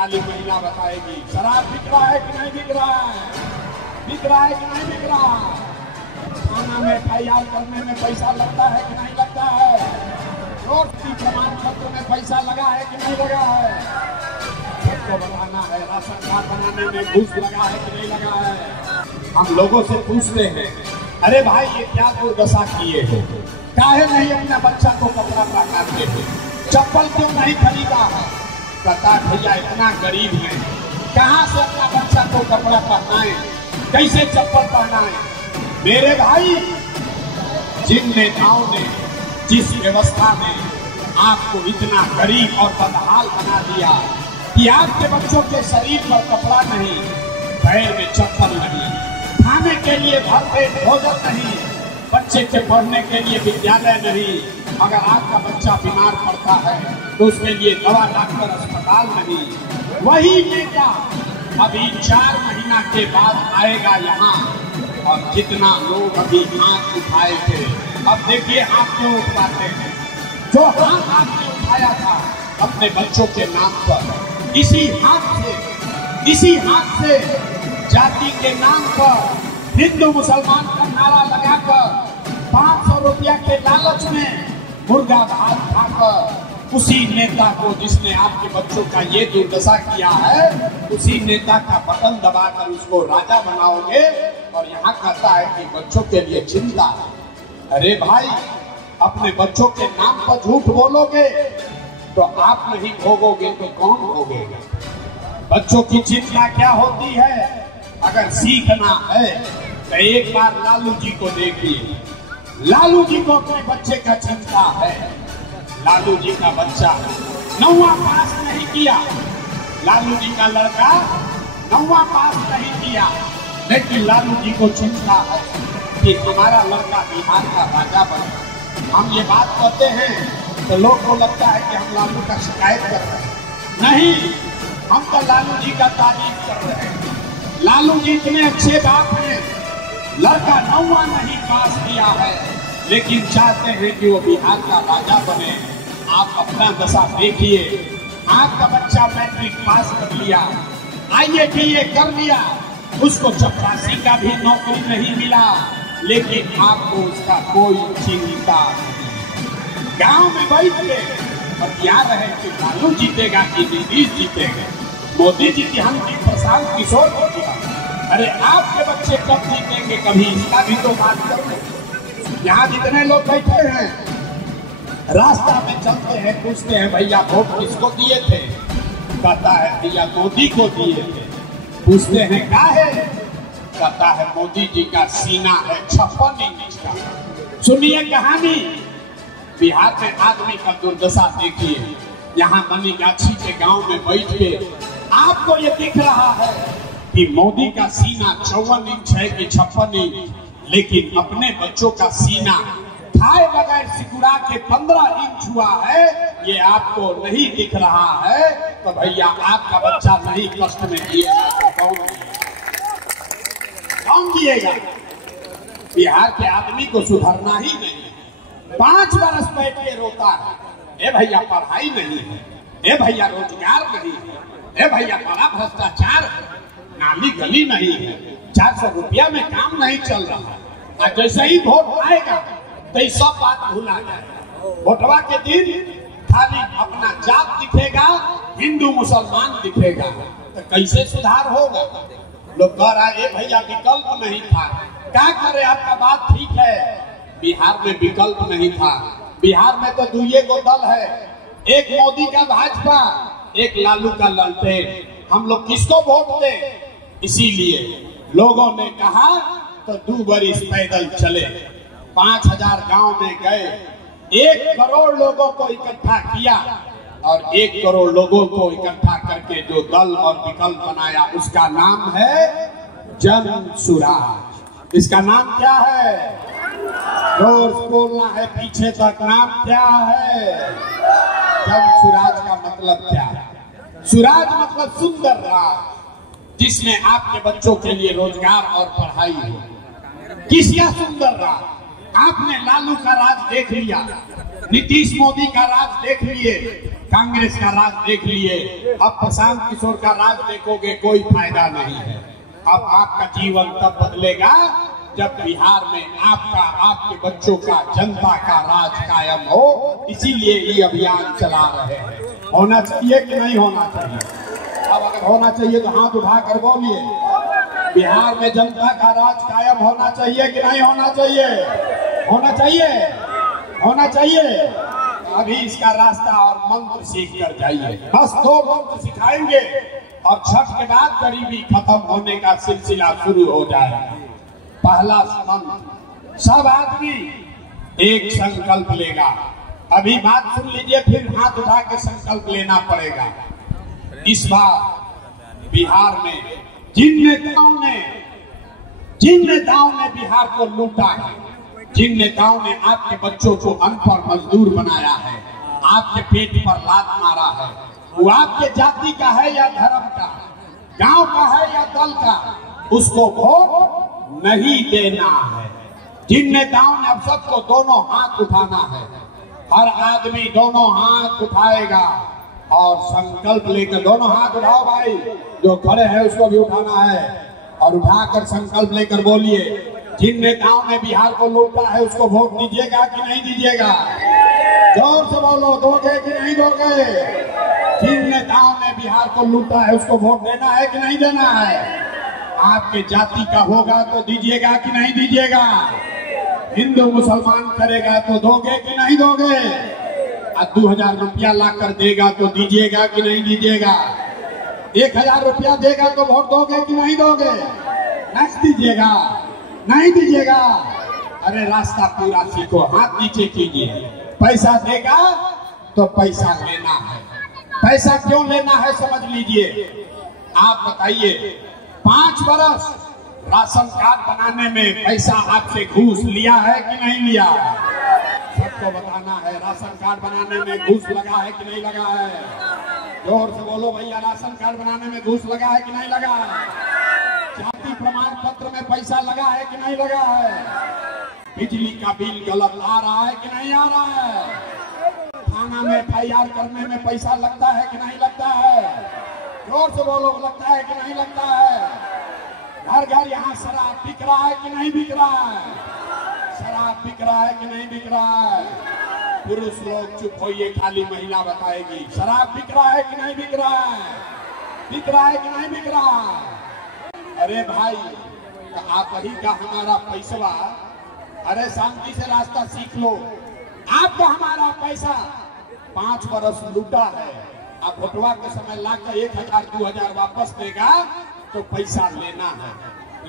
वाली महिला बताएगी शराब बिक रहा है कि नहीं बिक रहा है, बिक रहा है कि नहीं बिक रहा, थाना में FIR करने में पैसा लगता है कि नहीं लगता है, रोड की प्रमाण पत्र में पैसा लगा है कि नहीं लगा है, सबको बताना है, राशन कार्ड बनाने में घूस लगा है कि नहीं लगा है। हम लोगों से पूछते हैं, अरे भाई ये क्या दुर्दशा किए हो, काहे नहीं अपने बच्चा को कपड़ा पहनाते हो, चप्पल क्यों नहीं खरीदा है। कहता भैया इतना गरीब है, कहाँ से अपना बच्चा को कपड़ा पहनाए, कैसे चप्पल पहनाए। मेरे भाई, जिन नेताओं ने, जिस व्यवस्था ने आपको इतना गरीब और बदहाल बना दिया कि आपके बच्चों के शरीर पर कपड़ा नहीं, पैर में चप्पल नहीं, खाने के लिए भरपेट भोजन नहीं, बच्चे के पढ़ने के लिए विद्यालय नहीं, अगर आपका बच्चा बीमार पड़ता है तो उसके लिए दवा डॉक्टर अस्पताल नहीं, वही नेता अभी 4 महीना के बाद आएगा यहाँ। और जितना लोग अभी हाथ उठाए थे, अब देखिए हाथ क्यों उठाते हैं। जो हाथ आपने उठाया था अपने बच्चों के नाम पर, इसी हाथ से जाति के नाम पर हिंदू मुसलमान का नारा लगाकर 500 रुपया के लालच में मुर्गा भात खाकर उसी नेता को, जिसने आपके बच्चों का ये दुर्दशा किया है, उसी नेता का बटन दबाकर उसको राजा बनाओगे। और यहाँ कहता है कि बच्चों के लिए चिंता है। अरे भाई, अपने बच्चों के नाम पर झूठ बोलोगे तो आप नहीं भोगोगे तो कौन भोगेगा। बच्चों की चिंता क्या होती है, अगर सीखना है तो एक बार लालू जी को देखिए। लालू जी को अपने बच्चे का चिंता है। लालू जी का बच्चा 9वां पास नहीं किया, लालू जी का लड़का 9वां पास नहीं किया, लेकिन लालू जी को चिंता है कि हमारा लड़का बिहार का राजा बने। हम ये बात कहते हैं तो लोग को लगता है कि हम लालू का शिकायत कर रहे हैं, नहीं, हम तो लालू जी का तारीफ कर रहे हैं। लालू जी इतने अच्छे बाप हैं, लड़का 9वां नहीं पास किया है, लेकिन चाहते हैं कि वो बिहार का राजा बने। आप अपना दशा देखिए, आपका बच्चा मैट्रिक पास कर लिया, IATA कर लिया, उसको चपरासी का भी नौकरी नहीं मिला, लेकिन आपको उसका कोई चिंता नहीं। गांव में बैठ के बतिया रहे कि लालू जीतेगा कि नीतीश जीतेगा, मोदी जी की हम प्रशांत किशोर को दिया। अरे आपके बच्चे कब जीतेंगे, कभी इसका भी तो बात करो। यहाँ जितने लोग बैठे हैं, रास्ता में चलते हैं, पूछते हैं भैया वोट किसको दिए थे, कहता है भैया मोदी को दिए थे। पूछते हैं क्या है, कहता है मोदी जी का सीना है 56 इंच का। सुनिए कहानी, बिहार में आदमी का दुर्दशा देखिए। यहाँ मनीगाछी के गांव में बैठ के आपको ये दिख रहा है कि मोदी का सीना 54 इंच है कि 56 इंच, लेकिन अपने बच्चों का सीना खाए बगैर सिकुड़ा के 15 इंच हुआ है, ये आपको नहीं दिख रहा है। तो भैया आपका बच्चा नहीं कष्ट में जिएगा तो कौन जिएगा। बिहार के आदमी को सुधरना ही नहीं। 5 बरस बैठ के रोता है, ए भैया पढ़ाई नहीं है, ए भैया रोजगार नहीं है, ए भैया बड़ा भ्रष्टाचार है, नाली गली नहीं है, 400 रुपया में काम नहीं चल रहा। और जैसे ही वोट आएगा तो सब बात भूला जाए। वोटवा के दिन खाली अपना जात दिखेगा, हिंदू मुसलमान दिखेगा, तो कैसे सुधार होगा। लोग कह रहा है भैया विकल्प नहीं था, क्या करे, आपका बात ठीक है, बिहार में विकल्प नहीं था। बिहार में तो 2 गो दल है, एक मोदी का भाजपा, एक लालू का ललटेन। हम लोग किसको वोट दें, इसीलिए लोगों ने कहा तो 2 बरिस पैदल चले, 5000 गांव में गए, 1 करोड़ लोगों को इकट्ठा किया, और 1 करोड़ लोगों को इकट्ठा करके जो दल और विकल्प बनाया उसका नाम है जन सुराज। इसका नाम क्या है, जोर बोलना है पीछे तक, नाम क्या है, जन सुराज का मतलब क्या है। सुराज मतलब सुंदर राज, जिसमें आपके बच्चों के लिए रोजगार और पढ़ाई हो। किसका सुंदर राज, आपने लालू का राज देख लिया, नीतीश मोदी का राज देख लिए, कांग्रेस का राज देख लिए, अब प्रशांत किशोर का राज देखोगे, कोई फायदा नहीं है। अब आपका जीवन तब बदलेगा जब बिहार में आपका, आपके बच्चों का, जनता का राज कायम हो। इसीलिए ये अभियान चला रहे हैं। होना चाहिए कि नहीं होना चाहिए? अब अगर होना चाहिए तो हाथ उठा कर बोलिए, बिहार में जनता का राज कायम होना चाहिए कि नहीं होना चाहिए? होना चाहिए, होना चाहिए। अभी इसका रास्ता और मंत्र सीख कर जाइए। बस 2 मंत्र सिखाएंगे और छठ के बाद गरीबी खत्म होने का सिलसिला शुरू हो जाएगा। पहला मंत्र, सब आदमी एक संकल्प लेगा। अभी बात सुन लीजिए, फिर हाथ उठा के संकल्प लेना पड़ेगा। इस बार बिहार में जिन नेताओं ने बिहार को लूटा है, जिन नेताओं ने आपके बच्चों को अनपढ़ मजदूर बनाया है, आपके पेट पर लात मारा है, वो आपके जाति का है या धर्म का, गांव का है या दल का, उसको वोट नहीं देना है। जिन नेताओं ने, अब सबको दोनों हाथ उठाना है, हर आदमी दोनों हाथ उठाएगा और संकल्प लेकर, दोनों हाथ उठाओ भाई, जो खड़े हैं उसको भी उठाना है और उठाकर संकल्प लेकर बोलिए, जिन नेताओं ने बिहार को लूटा है उसको वोट दीजिएगा कि नहीं दीजिएगा? जोर से बोलो, दोगे कि नहीं दोगे? जिन नेताओं ने बिहार को लूटा है उसको वोट देना है कि नहीं देना है? आपके जाति का होगा तो दीजिएगा कि नहीं दीजिएगा? हिंदू मुसलमान करेगा तो दोगे कि नहीं दोगे? 2000 रुपया ला कर देगा तो दीजिएगा कि नहीं दीजिएगा? 1000 रुपया देगा तो वोट दोगे कि नहीं दोगे? नहीं दीजिएगा, नहीं दीजिएगा। अरे रास्ता पूरा सीखो, हाथ नीचे कीजिए। पैसा देगा तो पैसा लेना है। पैसा क्यों लेना है समझ लीजिए। आप बताइए, 5 बरस राशन कार्ड बनाने में पैसा आपसे घूस लिया है कि नहीं लिया? सबको बताना है, राशन कार्ड बनाने में घूस लगा है कि नहीं लगा है? जोर से बोलो भैया, राशन कार्ड बनाने में घूस लगा है कि नहीं लगा है? जाति प्रमाण पत्र में पैसा लगा है कि नहीं लगा है? बिजली का बिल गलत आ रहा है कि नहीं आ रहा है? थाना में FIR करने में पैसा लगता है कि नहीं लगता है? जोर से बोलो, लगता है कि नहीं लगता है? घर घर यहाँ शराब बिक रहा है कि नहीं बिक रहा है? शराब बिक रहा है कि नहीं बिक रहा है? पुरुष लोग चुप होइए, खाली महिला बताएगी। शराब बिक रहा है कि नहीं बिक रहा है? बिक रहा है कि नहीं बिक रहा है? अरे भाई, आप ही का हमारा पैसा, अरे शांति से रास्ता सीख लो। आपका हमारा पैसा 5 बरस लूटा है, आप वोटवा के समय लाकर 1000 2000 वापस देगा तो पैसा लेना है।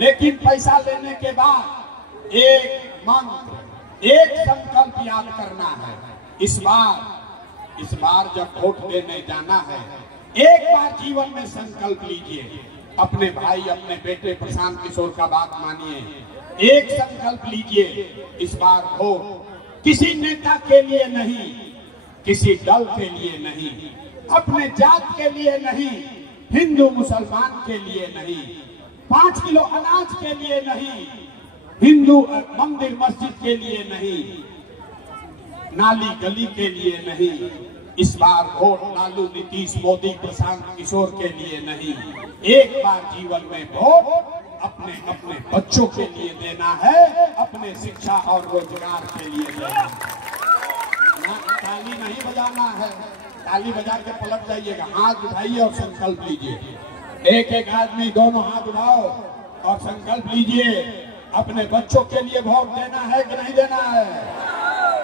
लेकिन पैसा लेने के बाद एक मंत्र, एक संकल्प याद करना है। इस बार जब वोट देने जाना है, एक बार जीवन में संकल्प लीजिए। अपने भाई, अपने बेटे प्रशांत किशोर का बात मानिए। एक संकल्प लीजिए, इस बार वोट किसी नेता के लिए नहीं, किसी दल के लिए नहीं, अपने जात के लिए नहीं, हिंदू मुसलमान के लिए नहीं, 5 किलो अनाज के लिए नहीं, हिंदू मंदिर मस्जिद के लिए नहीं, नाली गली के लिए नहीं। इस बार वोट लालू, नीतीश, मोदी, प्रशांत किशोर के लिए नहीं। एक बार जीवन में वोट अपने अपने बच्चों के लिए देना है, अपने शिक्षा और रोजगार के लिए देना है। ताली नहीं बजाना है, ताली बजा के पलट जाइएगा। हाथ उठाइए और संकल्प लीजिए। एक एक आदमी दोनों हाथ उठाओ और संकल्प लीजिए। अपने बच्चों के लिए वोट देना है कि नहीं देना है?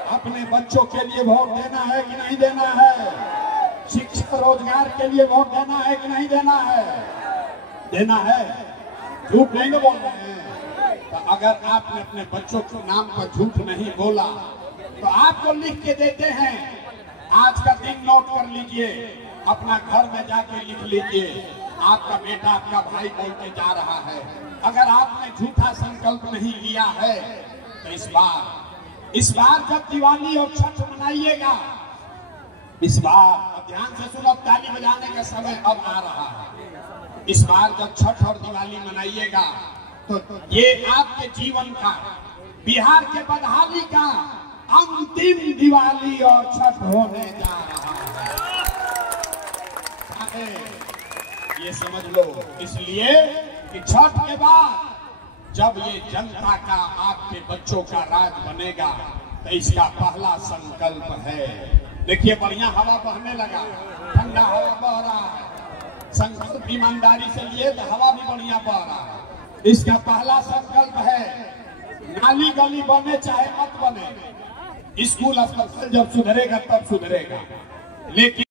अपने बच्चों के लिए वोट देना है कि नहीं देना है? शिक्षा रोजगार के लिए वोट देना है कि नहीं देना है? देना है, झूठ नहीं तो बोल रहे हैं। तो अगर आपने अपने बच्चों के नाम पर झूठ नहीं बोला तो आपको लिख के देते हैं। आज का दिन नोट कर लीजिए, अपना घर में जाके लिख लीजिए। आपका बेटा, आपका भाई बोल के जा रहा है, अगर आपने झूठा संकल्प नहीं लिया है तो इस बार जब दिवाली और छठ मनाइएगा, इस बार ध्यान से सुनो, ताली बजाने का समय अब आ रहा है। इस बार जब छठ और दिवाली मनाइएगा तो ये आपके जीवन का, बिहार के बदहाली का अंतिम दिवाली और छठ होने जा रहा है। है, ये समझ लो। इसलिए कि छठ के बाद जब ये जनता का, आपके बच्चों का राज बनेगा, तो इसका पहला संकल्प है। देखिए बढ़िया हवा बहने लगा, ठंडा हवा बह रहा है, संकल्प ईमानदारी से लिए तो हवा भी बढ़िया बह रहा है। इसका पहला संकल्प है, नाली गली बने चाहे मत बने, स्कूल अस्पताल जब सुधरेगा तब सुधरेगा, लेकिन